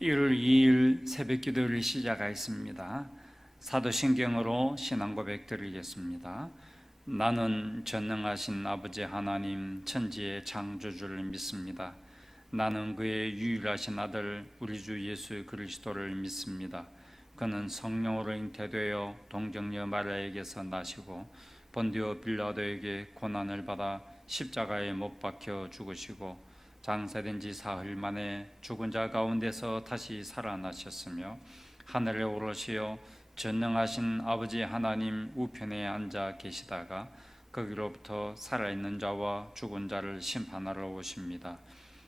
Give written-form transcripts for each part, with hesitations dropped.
1월 2일 새벽 기도를 시작하겠습니다. 사도신경으로 신앙 고백 드리겠습니다. 나는 전능하신 아버지 하나님 천지의 창조주를 믿습니다. 나는 그의 유일하신 아들 우리 주 예수 그리스도를 믿습니다. 그는 성령으로 잉태되어 동정녀 마리아에게서 나시고 본디오 빌라도에게 고난을 받아 십자가에 못 박혀 죽으시고 장사된 지 사흘 만에 죽은 자 가운데서 다시 살아나셨으며 하늘에 오르시어 전능하신 아버지 하나님 우편에 앉아 계시다가 거기로부터 살아있는 자와 죽은 자를 심판하러 오십니다.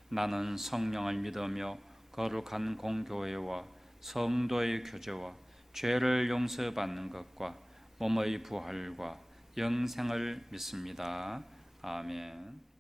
나는 성령을 믿으며 거룩한 공교회와 성도의 교제와 죄를 용서받는 것과 몸의 부활과 영생을 믿습니다. 아멘.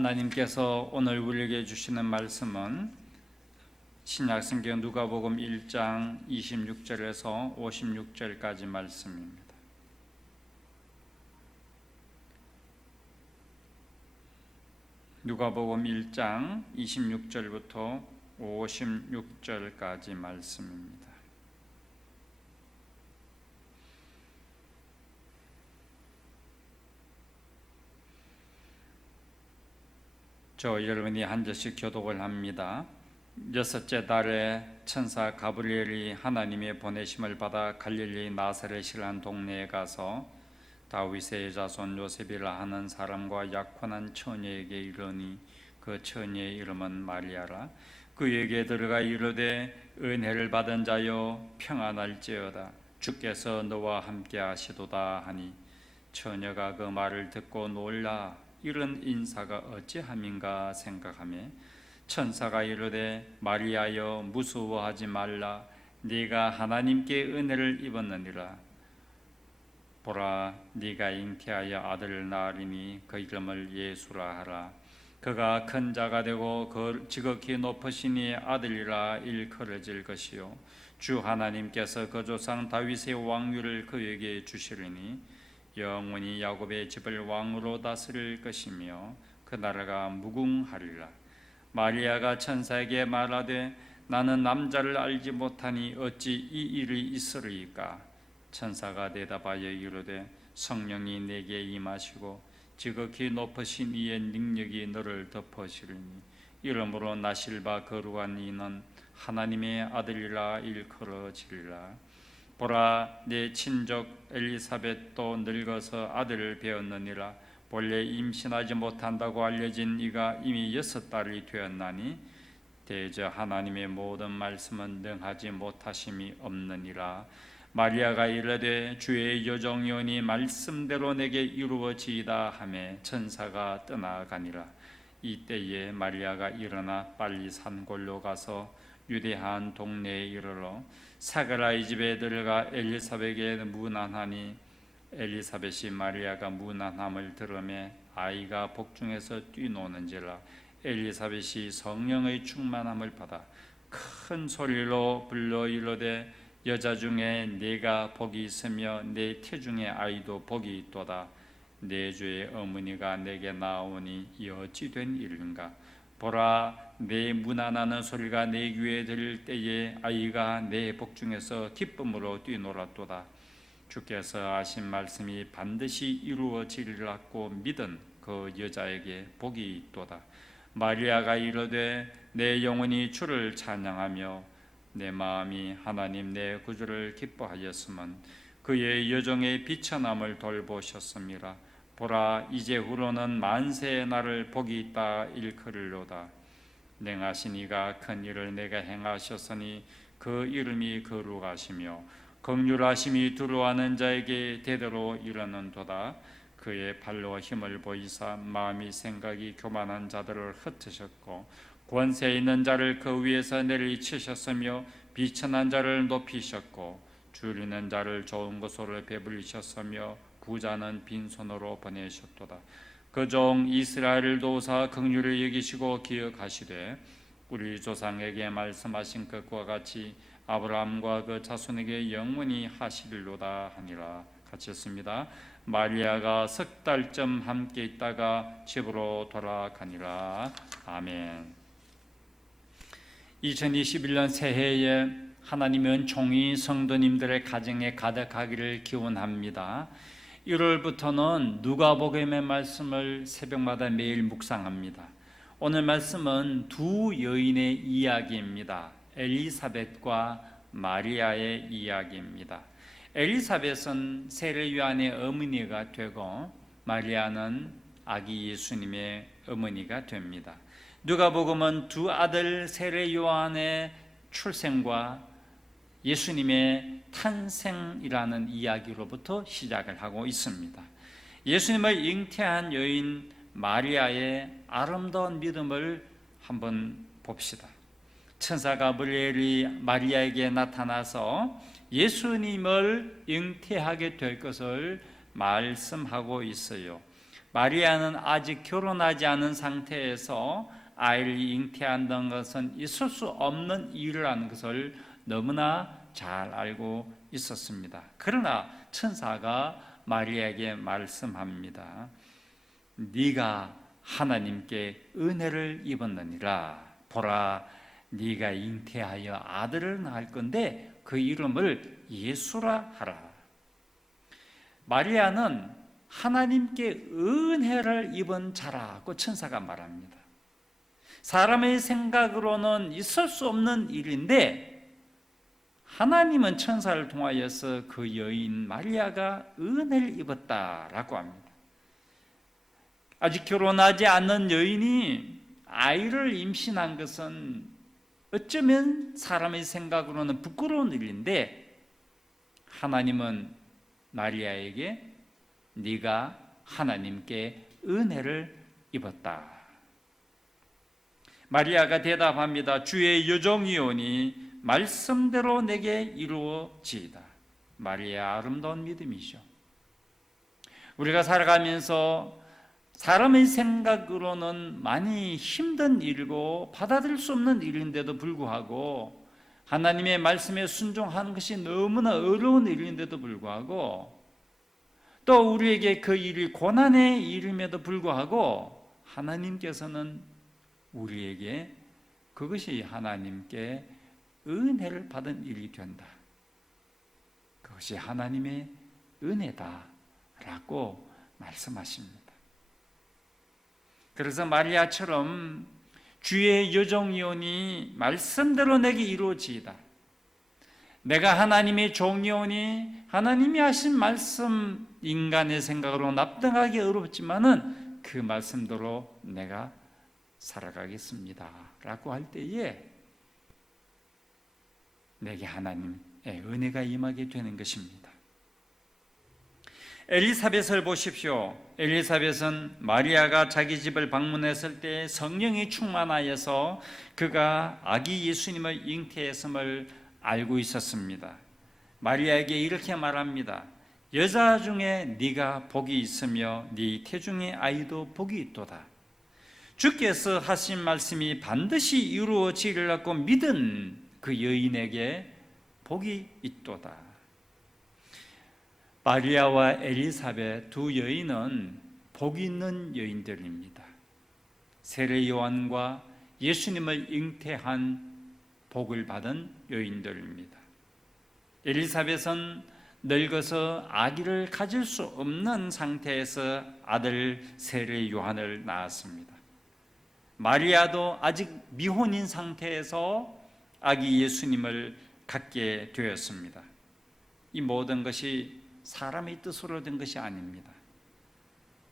하나님께서 오늘 우리에게 주시는 말씀은 신약성경 누가복음 1장 26절에서 56절까지 말씀입니다. 누가복음 1장 26절부터 56절까지 말씀입니다. 여러분이 한 절씩 교독을 합니다. 6째 달에 천사 가브리엘이 하나님의 보내심을 받아 갈릴리 나사렛이라는 동네에 가서 다윗의 자손 요셉이라 하는 사람과 약혼한 처녀에게 이르니 그 처녀의 이름은 마리아라. 그에게 들어가 이르되 은혜를 받은 자여 평안할지어다. 주께서 너와 함께 하시도다 하니 처녀가 그 말을 듣고 놀라 이런 인사가 어찌함인가 생각하며 천사가 이르되 마리아여 무서워하지 말라. 네가 하나님께 은혜를 입었느니라. 보라, 네가 잉태하여 아들을 낳으리니 그 이름을 예수라 하라. 그가 큰 자가 되고 지극히 높으시니 아들이라 일컬어질 것이요 주 하나님께서 그 조상 다윗의 왕위를 그에게 주시리니 영원히 야곱의 집을 왕으로 다스릴 것이며 그 나라가 무궁하리라. 마리아가 천사에게 말하되 나는 남자를 알지 못하니 어찌 이 일이 있으리이까. 천사가 대답하여 이르되 성령이 내게 임하시고 지극히 높으신 이의 능력이 너를 덮으시리니 이러므로 나실 바 거룩한 이는 하나님의 아들이라 일컬어지리라. 보라, 내 친족 엘리사벳도 늙어서 아들을 배었느니라. 본래 임신하지 못한다고 알려진 이가 이미 6달이 되었나니 대저 하나님의 모든 말씀은 능하지 못하심이 없느니라. 마리아가 이르되 주의 여종이오니 말씀대로 내게 이루어지이다 하매 천사가 떠나가니라. 이때에 마리아가 일어나 빨리 산골로 가서 유대한 동네에 이르러 사가라의 집에 들어가 엘리사벳에게 문안하니 엘리사벳이 마리아가 문안함을 들으매 아이가 복중에서 뛰노는지라. 엘리사벳이 성령의 충만함을 받아 큰 소리로 불러 이르되 여자 중에 네가 복이 있으며 내 태중의 아이도 복이 있도다. 내 주의 어머니가 내게 나오니 이 어찌 된 일인가. 보라, 내 문안하는 소리가 내 귀에 들릴 때에 아이가 내 복중에서 기쁨으로 뛰놀았도다. 주께서 하신 말씀이 반드시 이루어지리라고 믿은 그 여자에게 복이 있도다. 마리아가 이르되 내 영혼이 주를 찬양하며 내 마음이 하나님 내 구주를 기뻐하였으면 그의 여종의 비천함을 돌보셨음이라. 보라, 이제후로는 만세의 날을 복이 있다 일컬으로다. 능하신 이가 큰 일을 내가 행하셨으니 그 이름이 거룩하시며 긍휼하심이 두려워하는 자에게 대대로 이르는도다. 그의 발로 힘을 보이사 마음이 생각이 교만한 자들을 흩으셨고 권세 있는 자를 그 위에서 내리치셨으며 비천한 자를 높이셨고 줄이는 자를 좋은 것으로 배불리셨으며 부자는 빈손으로 보내셨도다. 그 종 이스라엘을 도우사 긍휼히 여기시고 기억하시되 우리 조상에게 말씀하신 것과 같이 아브라함과 그 자손에게 영원히 하시리로다 하니라. 같이 했습니다. 마리아가 10달쯤 함께 있다가 집으로 돌아가니라. 아멘. 2021년 새해에 하나님의 은총이 성도님들의 가정에 가득하기를 기원합니다. 1월부터는 누가복음의 말씀을 새벽마다 매일 묵상합니다. 오늘 말씀은 두 여인의 이야기입니다. 엘리사벳과 마리아의 이야기입니다. 엘리사벳은 세례 요한의 어머니가 되고 마리아는 아기 예수님의 어머니가 됩니다. 누가복음은 두 아들 세례 요한의 출생과 예수님의 탄생이라는 이야기로부터 시작을 하고 있습니다. 예수님을 잉태한 여인 마리아의 아름다운 믿음을 한번 봅시다. 천사 가브리엘이 마리아에게 나타나서 예수님을 잉태하게 될 것을 말씀하고 있어요. 마리아는 아직 결혼하지 않은 상태에서 아이를 잉태한다는 것은 있을 수 없는 일이라는 것을 너무나 잘 알고 있었습니다. 그러나 천사가 마리아에게 말씀합니다. 네가 하나님께 은혜를 입었느니라. 보라, 네가 잉태하여 아들을 낳을 건데 그 이름을 예수라 하라. 마리아는 하나님께 은혜를 입은 자라고 천사가 말합니다. 사람의 생각으로는 있을 수 없는 일인데 하나님은 천사를 통하여서 그 여인 마리아가 은혜를 입었다라고 합니다. 아직 결혼하지 않는 여인이 아이를 임신한 것은 어쩌면 사람의 생각으로는 부끄러운 일인데 하나님은 마리아에게 네가 하나님께 은혜를 입었다. 마리아가 대답합니다. 주의 여종이오니 말씀대로 내게 이루어지이다. 마리아의 아름다운 믿음이죠. 우리가 살아가면서 사람의 생각으로는 많이 힘든 일이고 받아들일 수 없는 일인데도 불구하고 하나님의 말씀에 순종하는 것이 너무나 어려운 일인데도 불구하고 또 우리에게 그 일이 고난의 일임에도 불구하고 하나님께서는 우리에게 그것이 하나님께 은혜를 받은 일이 된다. 그것이 하나님의 은혜다라고 말씀하십니다. 그래서 마리아처럼 주의 여종이오니 말씀대로 내게 이루어지이다. 내가 하나님의 종이오니 하나님이 하신 말씀 인간의 생각으로 납득하기 어렵지만은 그 말씀대로 내가 살아가겠습니다 라고 할 때에 내게 하나님의 은혜가 임하게 되는 것입니다. 엘리사벳을 보십시오. 엘리사벳은 마리아가 자기 집을 방문했을 때 성령이 충만하여서 그가 아기 예수님을 잉태했음을 알고 있었습니다. 마리아에게 이렇게 말합니다. 여자 중에 네가 복이 있으며 네 태중의 아이도 복이 있도다. 주께서 하신 말씀이 반드시 이루어지리라고 믿은 그 여인에게 복이 있도다. 마리아와 엘리사벳 두 여인은 복 있는 여인들입니다. 세례 요한과 예수님을 잉태한 복을 받은 여인들입니다. 엘리사벳은 늙어서 아기를 가질 수 없는 상태에서 아들 세례 요한을 낳았습니다. 마리아도 아직 미혼인 상태에서 아기 예수님을 갖게 되었습니다. 이 모든 것이 사람의 뜻으로 된 것이 아닙니다.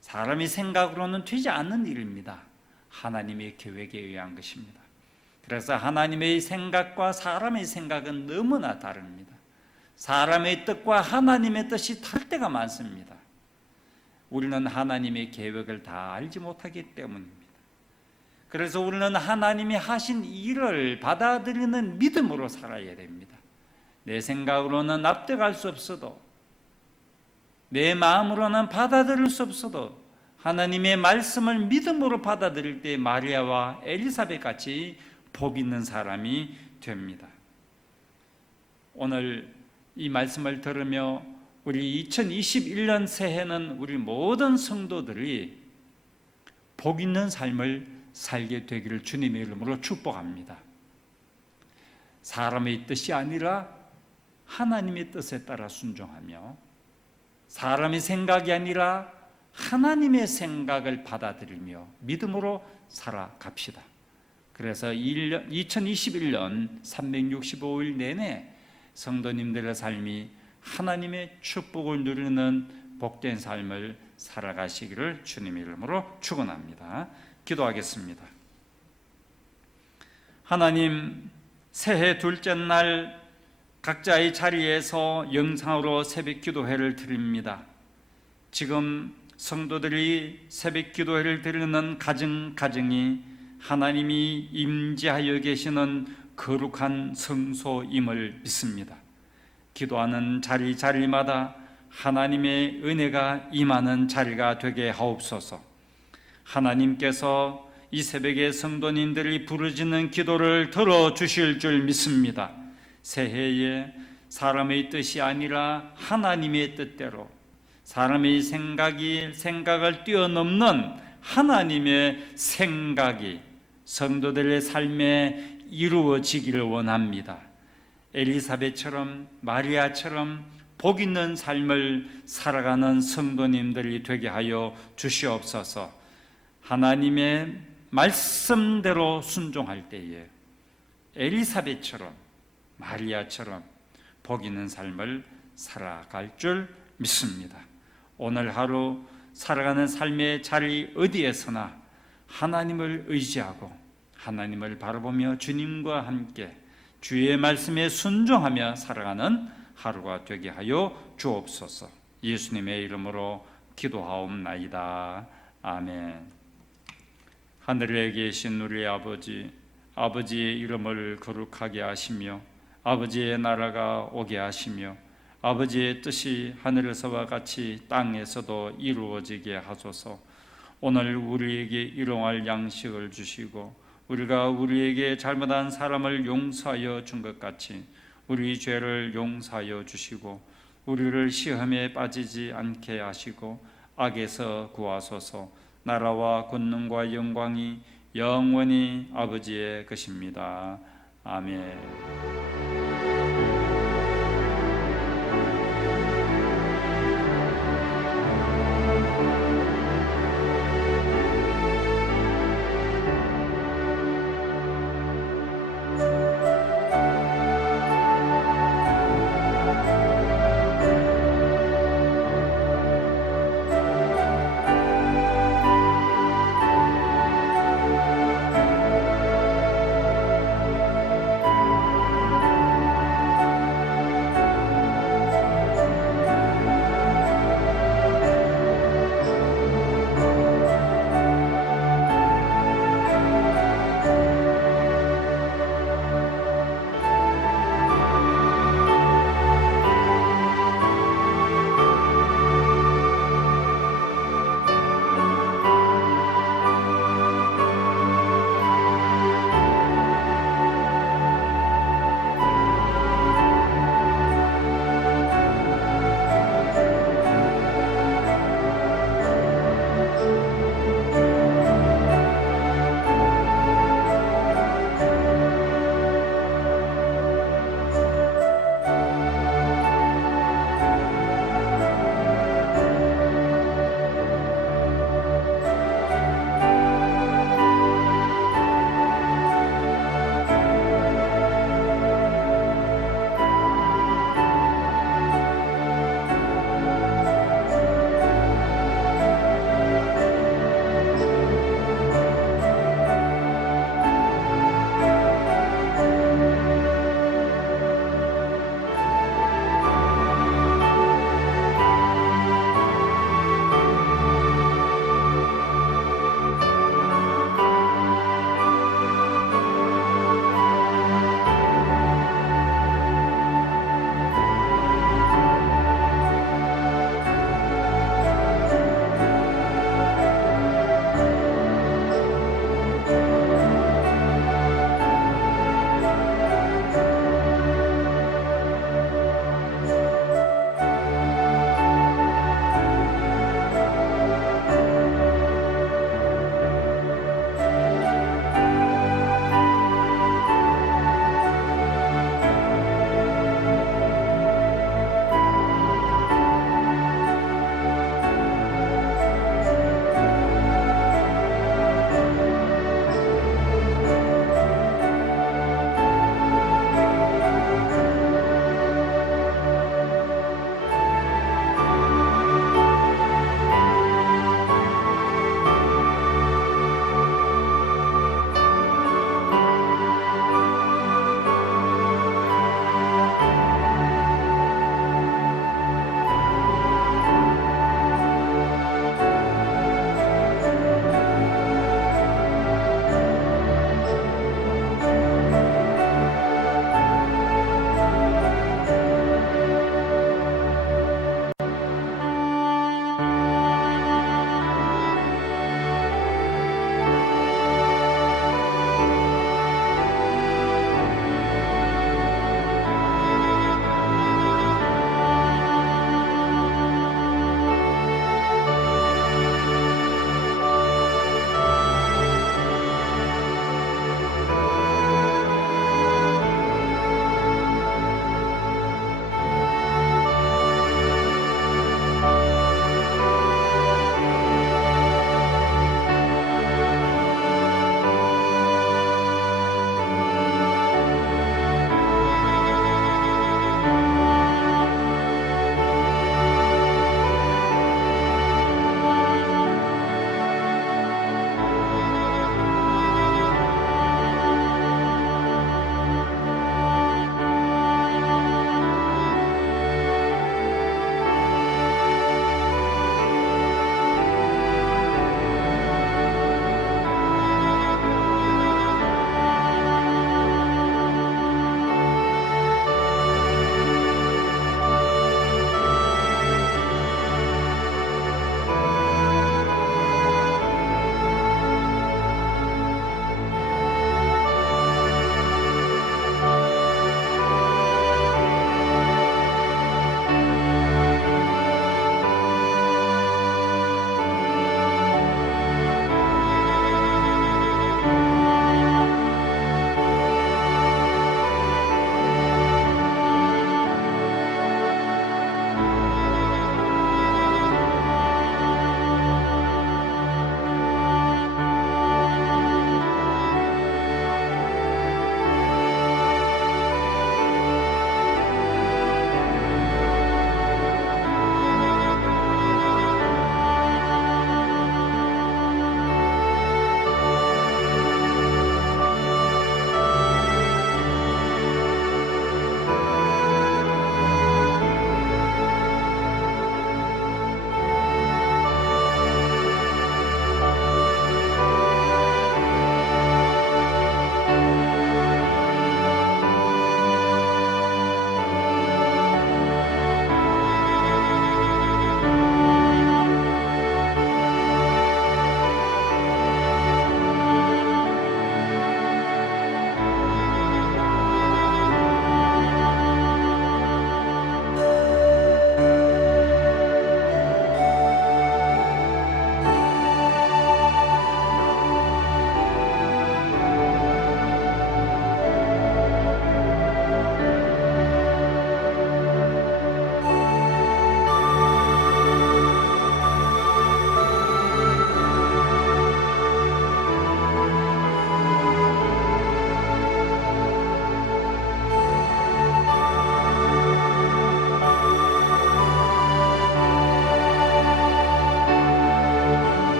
사람의 생각으로는 되지 않는 일입니다. 하나님의 계획에 의한 것입니다. 그래서 하나님의 생각과 사람의 생각은 너무나 다릅니다. 사람의 뜻과 하나님의 뜻이 다를 때가 많습니다. 우리는 하나님의 계획을 다 알지 못하기 때문입니다. 그래서 우리는 하나님이 하신 일을 받아들이는 믿음으로 살아야 됩니다. 내 생각으로는 납득할 수 없어도, 내 마음으로는 받아들일 수 없어도 하나님의 말씀을 믿음으로 받아들일 때 마리아와 엘리사벳 같이 복 있는 사람이 됩니다. 오늘 이 말씀을 들으며 우리 2021년 새해는 우리 모든 성도들이 복 있는 삶을 살게 되기를 주님의 이름으로 축복합니다. 사람의 뜻이 아니라 하나님의 뜻에 따라 순종하며, 사람의 생각이 아니라 하나님의 생각을 받아들이며 믿음으로 살아갑시다. 그래서 2021년 365일 내내 성도님들의 삶이 하나님의 축복을 누리는 복된 삶을 살아가시기를 주님의 이름으로 축원합니다. 기도하겠습니다. 하나님, 새해 둘째 날 각자의 자리에서 영상으로 새벽 기도회를 드립니다. 지금 성도들이 새벽 기도회를 드리는 가정이 하나님이 임재하여 계시는 거룩한 성소임을 믿습니다. 기도하는 자리마다 하나님의 은혜가 임하는 자리가 되게 하옵소서. 하나님께서 이 새벽에 성도님들이 부르짖는 기도를 들어주실 줄 믿습니다. 새해에 사람의 뜻이 아니라 하나님의 뜻대로, 사람의 생각을 뛰어넘는 하나님의 생각이 성도들의 삶에 이루어지기를 원합니다. 엘리사벳처럼 마리아처럼 복 있는 삶을 살아가는 성도님들이 되게 하여 주시옵소서. 하나님의 말씀대로 순종할 때에 엘리사벳처럼 마리아처럼 복 있는 삶을 살아갈 줄 믿습니다. 오늘 하루 살아가는 삶의 자리 어디에서나 하나님을 의지하고 하나님을 바라보며 주님과 함께 주의 말씀에 순종하며 살아가는 하루가 되게 하여 주옵소서. 예수님의 이름으로 기도하옵나이다. 아멘. 하늘에 계신 우리 아버지, 아버지의 이름을 거룩하게 하시며 아버지의 나라가 오게 하시며 아버지의 뜻이 하늘에서와 같이 땅에서도 이루어지게 하소서. 오늘 우리에게 일용할 양식을 주시고 우리가 우리에게 잘못한 사람을 용서하여 준 것 같이 우리 죄를 용서하여 주시고 우리를 시험에 빠지지 않게 하시고 악에서 구하소서. 나라와 권능과 영광이 영원히 아버지의 것입니다. 아멘.